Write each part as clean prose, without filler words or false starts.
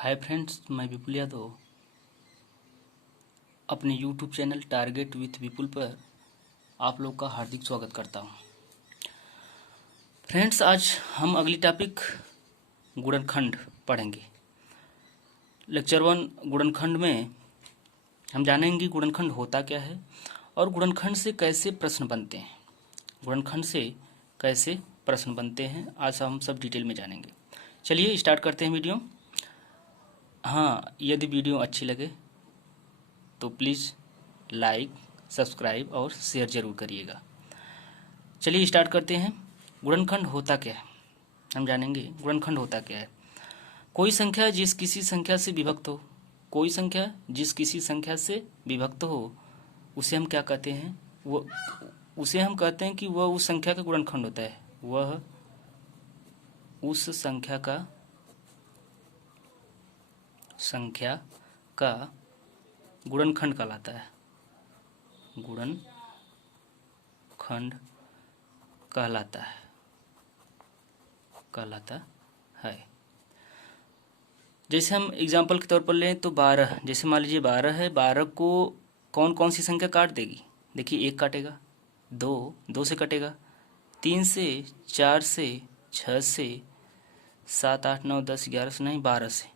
Hi friends, मैं विपुल यादव अपने YouTube channel target with विपुल पर आप लोग का हार्दिक स्वागत करता हूं। फ्रेंड्स, आज हम अगली टॉपिक गुणनखंड पढ़ेंगे। लेक्चर 1 गुणनखंड में हम जानेंगे गुणनखंड होता क्या है और गुणनखंड से कैसे प्रश्न बनते हैं। गुणनखंड से कैसे प्रश्न बनते हैं आज हम सब डिटेल में जानेंगे। चलिए स्टार्ट करते हैं वीडियो। हाँ, यदि वीडियो अच्छी लगे तो प्लीज़ लाइक, सब्सक्राइब और शेयर जरूर करिएगा। चलिए स्टार्ट करते हैं। गुणनखंड होता क्या है हम जानेंगे। गुणनखंड होता क्या है? कोई संख्या जिस किसी संख्या से विभक्त हो, कोई संख्या जिस किसी संख्या से विभक्त हो उसे हम क्या कहते हैं? वो उसे हम कहते हैं कि वह उस संख्या का गुणनखंड होता है। वह उस संख्या का गुणनखंड कहलाता है। गुणनखंड कहलाता है। जैसे हम एग्जाम्पल के तौर पर लें तो 12, जैसे मान लीजिए 12 है। 12 को कौन कौन सी संख्या काट देगी? देखिए, 1 काटेगा, 2 से कटेगा, 3 से, 4 से, 6 से, 7, 8, 9, 10, 11 से नहीं, 12 से।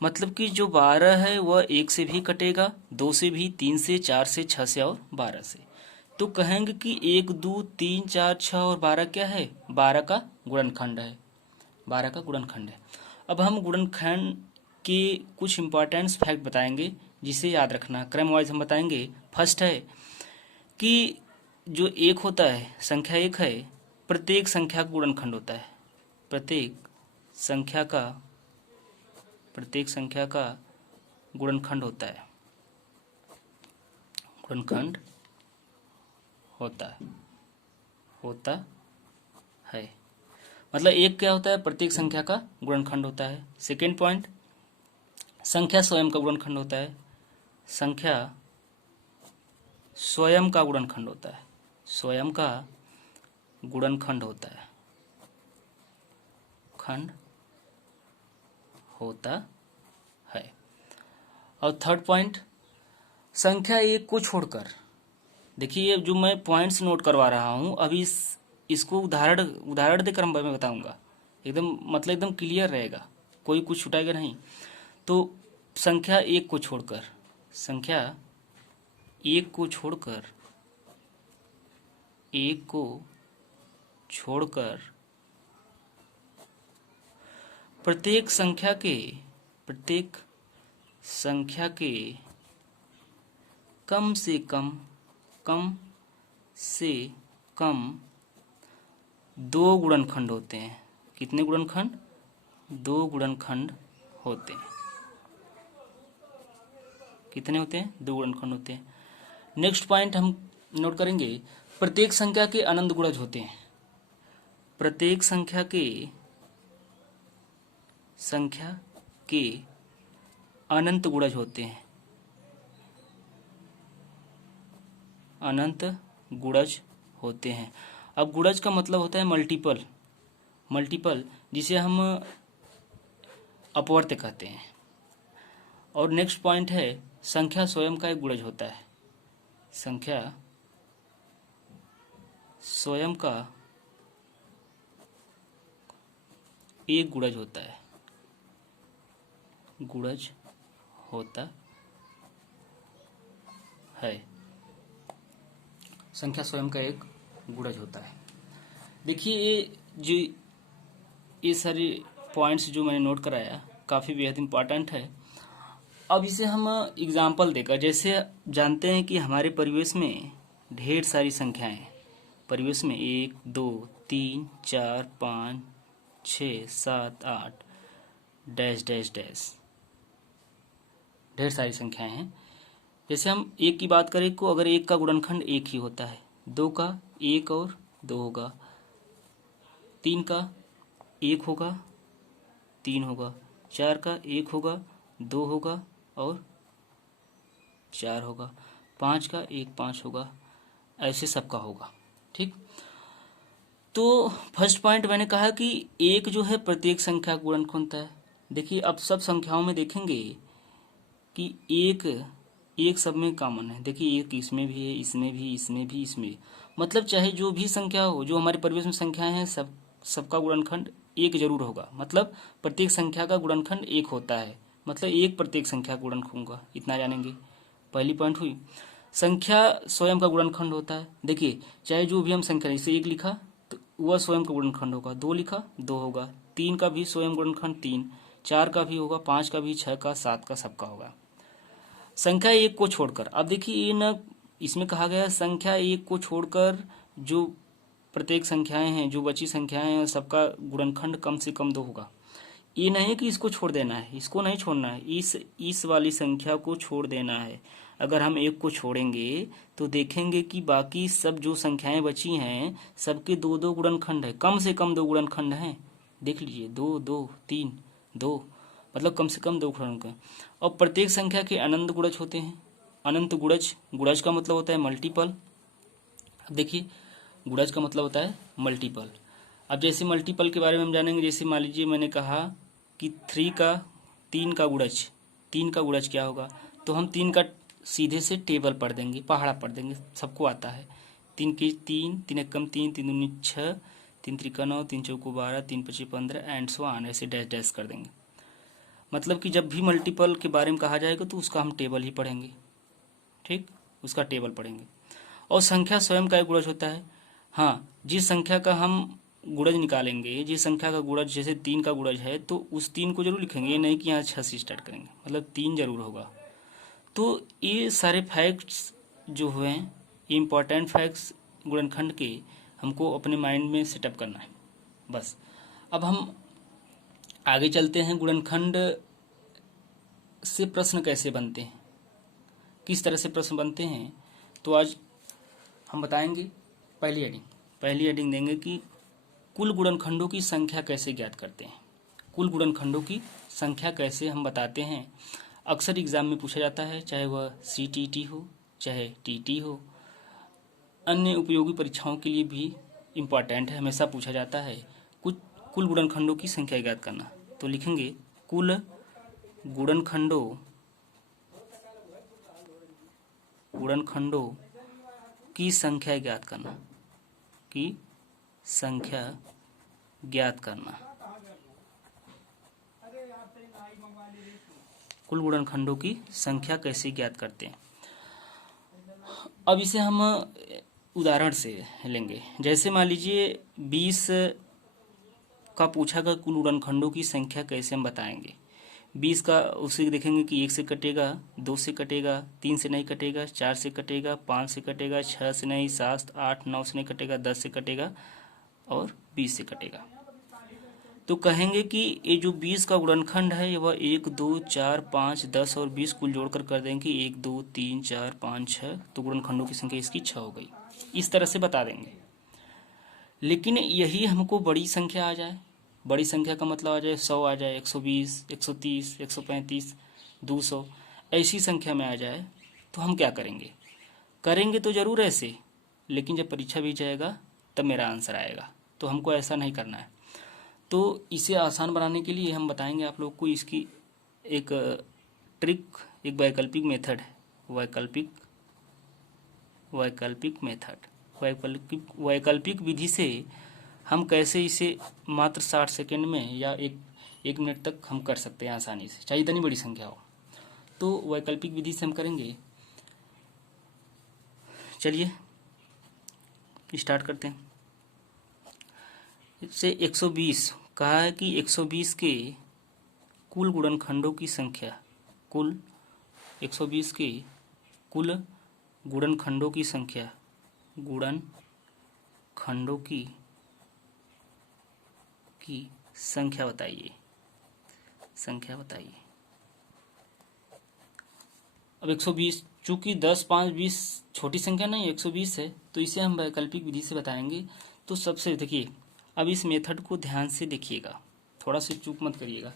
मतलब कि जो 12 है वह 1 से भी कटेगा, 2 से भी, 3 से, 4 से, 6 से और 12 से। तो कहेंगे कि 1, 2, 3, 4, 6 और 12 क्या है? 12 का गुणनखंड है। 12 का गुणनखंड है। अब हम गुणनखंड के कुछ इंपॉर्टेंट फैक्ट बताएंगे जिसे याद रखना। क्रम वाइज हम बताएंगे। फर्स्ट है कि जो 1 होता है, संख्या 1 है, प्रत्येक संख्या का गुणनखंड होता है। प्रत्येक संख्या का गुणनखंड होता है। गुणनखंड होता है। मतलब 1 क्या होता है? प्रत्येक संख्या का गुणनखंड होता है। सेकेंड पॉइंट, संख्या स्वयं का गुणनखंड होता है। संख्या स्वयं का गुणनखंड होता है। स्वयं का गुणनखंड होता है। और थर्ड पॉइंट, संख्या 1 को छोड़कर, देखिए ये जो मैं पॉइंट्स नोट करवा रहा हूँ अभी इसको उदाहरण देकर मैं बताऊंगा। एकदम मतलब एकदम क्लियर रहेगा, कोई कुछ छुटाएगा नहीं। तो संख्या 1 को छोड़कर, प्रत्येक संख्या के कम से कम 2 गुणनखंड होते हैं। कितने गुणनखंड? 2 गुणनखंड होते हैं। कितने होते हैं? 2 गुणनखंड होते हैं। नेक्स्ट पॉइंट हम नोट करेंगे, प्रत्येक संख्या के अनंत गुणज होते हैं। प्रत्येक संख्या के अनंत गुणज होते हैं। अनंत गुणज होते हैं। अब गुणज का मतलब होता है मल्टीपल, जिसे हम अपवर्त्य कहते हैं। और नेक्स्ट पॉइंट है, संख्या स्वयं का एक गुणज होता है। संख्या स्वयं का एक गुणज होता है। संख्या स्वयं का एक गुणज होता है। देखिए ये सारे पॉइंट्स जो मैंने नोट कराया काफ़ी बेहद इम्पॉर्टेंट है। अब इसे हम एग्जाम्पल देकर, जैसे जानते हैं कि हमारे परिवेश में ढेर सारी संख्याएं हैं। परिवेश में 1, 2, 3, 4, 5, 6, 7, 8 डैश डैश डैश ढेर सारी संख्याएं हैं। जैसे हम 1 की बात करें को, अगर 1 का गुणनखंड 1 ही होता है, 2 का 1 और 2 होगा, 3 का 1 होगा, 3 होगा, 4 का 1 होगा, 2 होगा और 4 होगा, 5 का 1 5 होगा, ऐसे सबका होगा। ठीक। तो फर्स्ट पॉइंट मैंने कहा कि 1 जो है प्रत्येक संख्या का गुणनखंड होता है। देखिए अब सब संख्याओं में देखेंगे कि एक सब में कॉमन है। देखिए एक इसमें भी है, इसमें भी, इसमें भी, इसमें भी। मतलब चाहे जो भी संख्या हो, जो हमारे परिवेश में संख्याएं हैं, सबका गुणनखंड एक जरूर होगा। मतलब प्रत्येक संख्या का गुणनखंड एक होता है, मतलब एक प्रत्येक संख्या का गुणनखंड होगा। इतना जानेंगे, पहली पॉइंट हुई। संख्या स्वयं का गुणनखंड होता है। देखिए चाहे जो भी हम संख्या, जैसे एक लिखा तो वह स्वयं का गुणनखंड होगा, दो लिखा दो होगा, तीन का भी स्वयं गुणनखंड तीन, चार का भी होगा, पाँच का भी, छः का, सात का, सबका होगा। संख्या एक को छोड़कर, अब देखिए ये न, इसमें कहा गया संख्या एक को छोड़कर जो प्रत्येक संख्याएं हैं, जो बची संख्याएं हैं, सबका गुणनखंड कम से कम दो होगा। ये नहीं कि इसको छोड़ देना है, इसको नहीं छोड़ना है, इस वाली संख्या को छोड़ देना है। अगर हम एक को छोड़ेंगे तो देखेंगे कि बाकी सब जो संख्याएं बची हैं सबके दो दो गुणनखंड है, कम से कम दो गुणनखंड हैं। देख लीजिए, दो दो तीन दो, मतलब कम से कम दो गुणनखंड। और प्रत्येक संख्या के अनंत गुणज होते हैं। अनंत गुणज, गुणज का मतलब होता है मल्टीपल। अब देखिए गुणज का मतलब होता है मल्टीपल। अब जैसे मल्टीपल के बारे में हम जानेंगे, जैसे मान लीजिए मैंने कहा कि तीन का गुणज, तीन का गुणज क्या होगा, तो हम तीन का सीधे से टेबल पढ़ देंगे, पहाड़ा पढ़ देंगे, सबको आता है। तीन के तीन, तीन एकम तीन, तीन दूनी छः, तीन त्रिका नौ, तीन चौको 12, तीन पचे 15 एंड सो ऑन, ऐसे डैश डैश कर देंगे। मतलब कि जब भी मल्टीपल के बारे में कहा जाएगा तो उसका हम टेबल ही पढ़ेंगे, ठीक, उसका टेबल पढ़ेंगे। और संख्या स्वयं का एक गुणज होता है। हाँ, जिस संख्या का हम गुणज निकालेंगे, जिस संख्या का गुणज, जैसे तीन का गुणज है तो उस तीन को जरूर लिखेंगे, ये नहीं कि यहाँ छः से स्टार्ट करेंगे, मतलब तीन जरूर होगा। तो ये सारे फैक्ट्स जो हुए हैं, ये इम्पॉर्टेंट फैक्ट्स गुणनखंड के हमको अपने माइंड में सेटअप करना है बस। अब हम आगे चलते हैं, गुणनखंड से प्रश्न कैसे बनते हैं, किस तरह से प्रश्न बनते हैं, तो आज हम बताएंगे। पहली हेडिंग देंगे कि कुल गुणनखंडों की संख्या कैसे ज्ञात करते हैं। कुल गुणनखंडों की संख्या कैसे हम बताते हैं, अक्सर एग्जाम में पूछा जाता है, चाहे वह CTT हो, चाहे TT हो, अन्य उपयोगी परीक्षाओं के लिए भी इम्पॉर्टेंट है, हमेशा पूछा जाता है। कुल गुणनखंडों की संख्या ज्ञात करना, तो लिखेंगे कुल गुणनखंडों की संख्या ज्ञात करना, की संख्या ज्ञात करना। कुल गुणनखंडों की संख्या कैसे ज्ञात करते हैं, अब इसे हम उदाहरण से लेंगे। जैसे मान लीजिए 20 का पूछा गया कुल गुणनखंडों की संख्या कैसे हम बताएंगे। 20 का उसे देखेंगे कि 1 से कटेगा, 2 से कटेगा, 3 से नहीं कटेगा, 4 से कटेगा, 5 से कटेगा, 6 से नहीं, 7 8 9 से नहीं कटेगा, 10 से कटेगा और 20 से कटेगा। तो कहेंगे कि ये जो 20 का गुणनखंड है वह 1 2 4 5 10 और 20 कुल जोड़कर कर देंगे 1 2 3 4 5 6, तो गुणनखंडों की संख्या इसकी 6 हो गई। इस तरह से बता देंगे। लेकिन यही हमको बड़ी संख्या आ जाए, बड़ी संख्या का मतलब आ जाए 100 आ जाए, 120 130 135 200, ऐसी संख्या में आ जाए तो हम क्या करेंगे। करेंगे तो जरूर ऐसे, लेकिन जब परीक्षा भी जाएगा तब मेरा आंसर आएगा, तो हमको ऐसा नहीं करना है। तो इसे आसान बनाने के लिए हम बताएंगे आप लोग को इसकी एक ट्रिक, एक वैकल्पिक मेथड है। वैकल्पिक विधि से हम कैसे इसे मात्र 60 सेकेंड में या एक मिनट तक हम कर सकते हैं आसानी से, चाहे इतनी बड़ी संख्या हो। तो वैकल्पिक विधि से हम करेंगे। चलिए स्टार्ट करते हैं। इससे 120 कहा है कि 120 के कुल गुणनखंडों की संख्या, कुल 120 के कुल गुणनखंडों की संख्या, गुणनखंडों की संख्या बताइए, संख्या बताइए। अब 120, चूंकि 10 5 20 छोटी संख्या नहीं 120 है, तो इसे हम वैकल्पिक विधि से बताएंगे। तो सबसे देखिए, अब इस मेथड को ध्यान से देखिएगा, थोड़ा सा चूक मत करिएगा।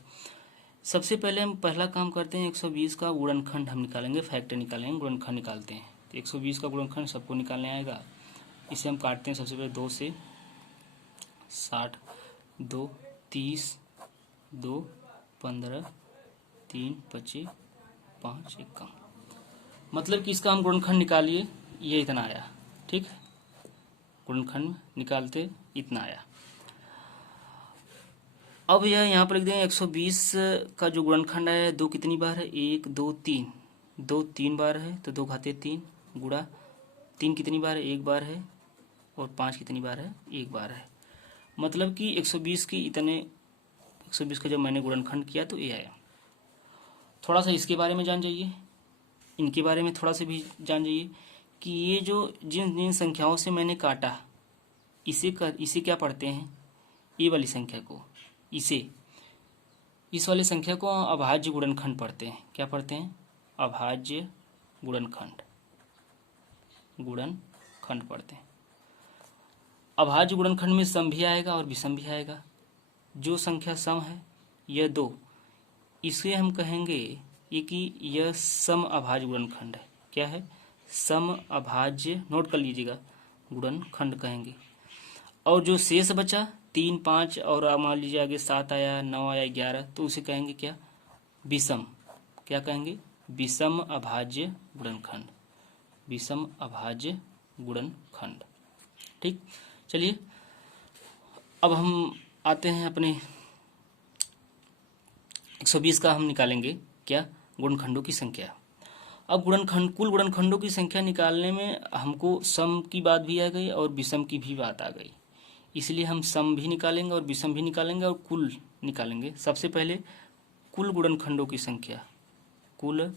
सबसे पहले हम पहला काम करते हैं, 120 का गुणनखंड हम निकालेंगे, फैक्टर निकालेंगे, गुणनखंड निकालते हैं। तो 120 का गुणनखंड सबको निकालने आएगा। इसे हम काटते हैं सबसे पहले 2 से, 60 2 30 2 15, 3 25, 5 1 मतलब कि इसका हम गुणनखंड निकालिए, ये इतना आया। ठीक है, गुणनखंड निकालते इतना आया। अब यह यहाँ पर लिख देंगे 120 का जो गुणनखंड है, दो कितनी बार है, 1 2 3, दो 3 बार है तो 2 घाते 3 गुणा 3 कितनी बार है, 1 बार है, और 5 कितनी बार है, 1 बार है। मतलब कि 120 की इतने 120 का जब मैंने गुणनखंड किया तो ये आया। थोड़ा सा इसके बारे में जान जाइए, इनके बारे में थोड़ा सा भी जान जाइए कि ये जो जिन जिन संख्याओं से मैंने काटा, इसे क्या पढ़ते हैं, ये वाली संख्या को, इस वाली संख्या को अभाज्य गुणनखंड पढ़ते हैं। क्या पढ़ते हैं, अभाज्य गुणनखंड पढ़ते हैं। अभाज्य गुणनखंड में सम भी आएगा और विषम भी आएगा। जो संख्या सम है यह 2, इसे हम कहेंगे ये कि यह सम अभाज्य गुणनखंड है। क्या है, सम अभाज्य, नोट कर लीजिएगा, गुणनखंड कहेंगे। और जो शेष बचा 3 5 और मान लीजिए आगे 7 आया, 9 आया, 11, तो उसे कहेंगे क्या, विषम। क्या कहेंगे, विषम अभाज्य गुणनखंड, विषम अभाज्य गुणनखंड। ठीक, चलिए अब हम आते हैं अपने 120 का हम निकालेंगे क्या, गुणनखंडों की संख्या। अब कुल गुणनखंडों की संख्या निकालने में हमको सम की बात भी आ गई और विषम की भी बात आ गई, इसलिए हम सम भी निकालेंगे और विषम भी निकालेंगे और कुल निकालेंगे। सबसे पहले कुल गुणनखंडों की संख्या, कुल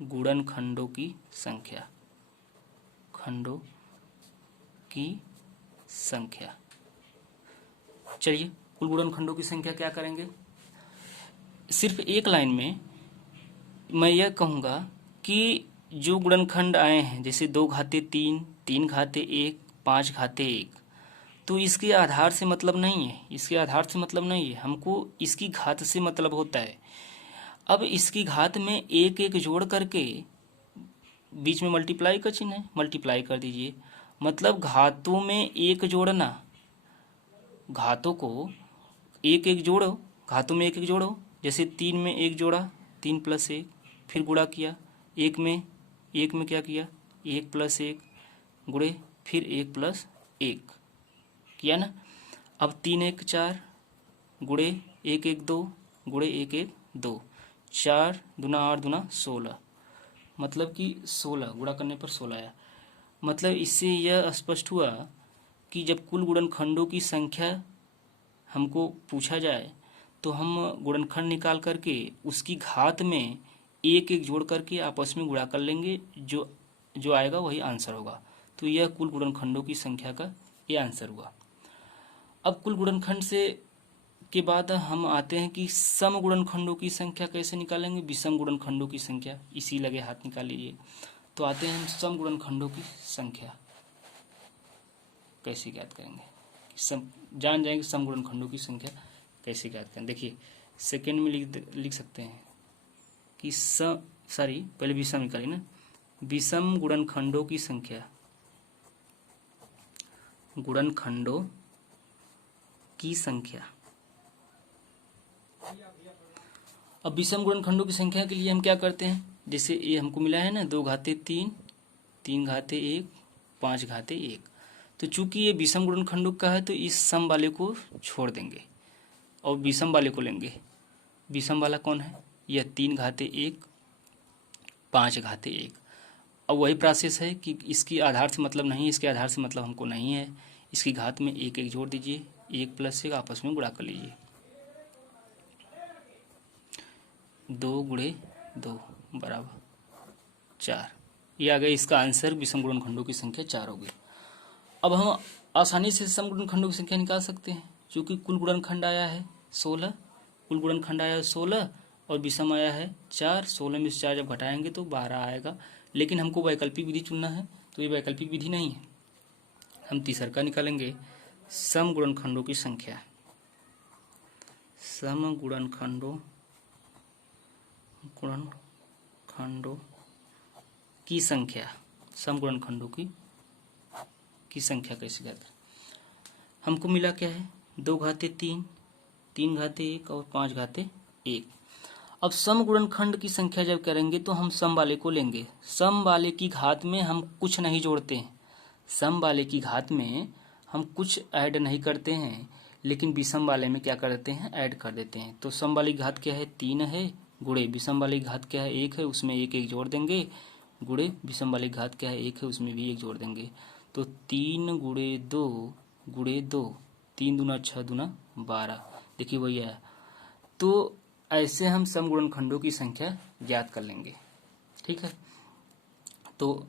गुणनखंडों की संख्या, खंडों की संख्या। चलिए कुल गुणनखंडों की संख्या क्या करेंगे, सिर्फ एक लाइन में मैं यह कहूँगा कि जो गुणनखंड आए हैं, जैसे 2 घाते 3, 3 घाते 1, 5 घाते 1, तो इसके आधार से मतलब नहीं है, इसके आधार से मतलब नहीं है, हमको इसकी घात से मतलब होता है। अब इसकी घात में एक एक जोड़ करके, बीच में मल्टीप्लाई का चिन्ह है, मल्टीप्लाई कर दीजिए। मतलब घातों में एक जोड़ना, घातों को एक एक जोड़ो, घातों में एक एक जोड़ो। जैसे 3 में 1 जोड़ा, 3 + 1, फिर गुणा किया। 1 में क्या किया, 1 + 1 गुणे, फिर 1 + 1 किया ना। अब 3 1 4 गुणे 1 1 2 गुणे 1 1 2, 4 दूना 8 दूना 16, मतलब कि 16 गुणा करने पर 16 आया। मतलब इससे यह स्पष्ट हुआ कि जब कुल गुणनखंडों की संख्या हमको पूछा जाए तो हम गुणनखंड निकाल करके उसकी घात में एक एक जोड़ करके आपस में गुणा कर लेंगे, जो आएगा वही आंसर होगा। तो यह कुल गुणनखंडों की संख्या का ये आंसर हुआ। अब कुल गुणनखंड से के बाद हम आते हैं कि सम गुणनखंडों की संख्या कैसे निकालेंगे, विषम गुणनखंडों की संख्या, इसी लगे हाथ निकाल लीजिए। तो आते हैं हम सम गुणनखंडों की संख्या कैसे ज्ञात करेंगे, जान जाएंगे सम गुणनखंडों की संख्या कैसे ज्ञात करें। देखिए सेकेंड में लिख सकते हैं कि पहले विषम निकालिए ना, विषम गुणनखंडों की संख्या, गुणनखंडों की संख्या। अब विषम गुणनखंडों की संख्या के लिए हम क्या करते हैं, जैसे ये हमको मिला है ना, 2 घाते 3, 3 घाते 1, 5 घाते 1, तो चूंकि ये विषम गुणनखंडों का है तो इस सम वाले को छोड़ देंगे और विषम वाले को लेंगे। विषम वाला कौन है, यह 3 घाते 1, 5 घाते 1। अब वही प्रोसेस है कि इसकी आधार से मतलब नहीं, इसके आधार से मतलब हमको नहीं है, इसकी घात में एक एक जोड़ दीजिए, 1 + 1 आपस में गुणा कर लीजिए, 2 गुणे 2 बराबर 4, ये आ गया इसका आंसर। विषम गुणनखंडों की संख्या 4 हो गई। अब हम आसानी से सम गुणनखंडों की संख्या निकाल सकते हैं, क्योंकि कुल गुणनखंड आया है 16, कुल गुणनखंड आया है 16 और विषम आया है 4। 16 में से 4 जब घटाएंगे तो 12 आएगा, लेकिन हमको वैकल्पिक विधि चुनना है, तो ये वैकल्पिक विधि नहीं है। हम तीसरा निकालेंगे, सम गुणनखंडों की संख्या, सम गुणनखंडों की संख्या, सम गुणनखंडों की संख्या कैसे ज्ञात करें। हमको मिला क्या है, 2 घाते 3, 3 घाते 1 और 5 घाते 1। अब सम गुणनखंड की संख्या जब करेंगे तो हम सम वाले को लेंगे। सम वाले की घात में हम कुछ नहीं जोड़ते हैं, सम वाले की घात में हम कुछ ऐड नहीं करते हैं, लेकिन विषम वाले में क्या करते हैं, ऐड कर देते हैं। तो सम वाली घात क्या है, 3 है, गुणे विषम वाली घात क्या है, 1 है, उसमें एक एक जोड़ देंगे, गुणे विषम वाली घात क्या है, 1 है, उसमें भी 1 जोड़ देंगे। तो 3 गुणे 2 गुणे 2, 3 दूना 6 दूना 12, देखिए वही आया। तो ऐसे हम सम गुणनखंडों की संख्या ज्ञात कर लेंगे। ठीक है, तो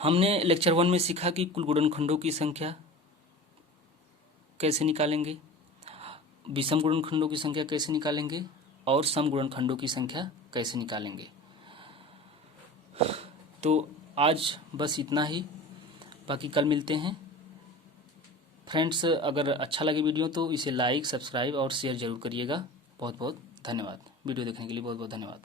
हमने लेक्चर 1 में सीखा कि कुल गुणनखंडों की संख्या कैसे निकालेंगे, विषम गुणनखंडों की संख्या कैसे निकालेंगे और सम गुणनखंडों की संख्या कैसे निकालेंगे। तो आज बस इतना ही, बाकी कल मिलते हैं। फ्रेंड्स, अगर अच्छा लगे वीडियो तो इसे लाइक, सब्सक्राइब और शेयर जरूर करिएगा। बहुत बहुत धन्यवाद। वीडियो देखने के लिए बहुत बहुत धन्यवाद।